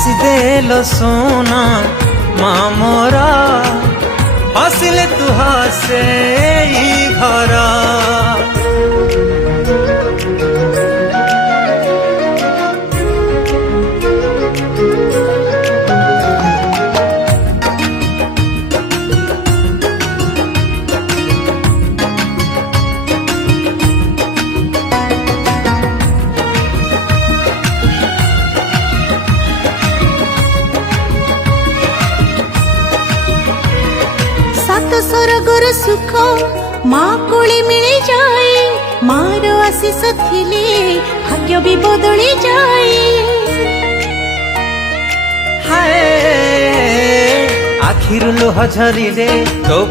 हसी देलो सोना माँ मोरा हसिले तू हसे घरा सात स्वर्गर सुख माँ कोले मिले जाए मार आशीष थिले भाग्य भी बदली जाए हाय आखिर लुह झरी रे तो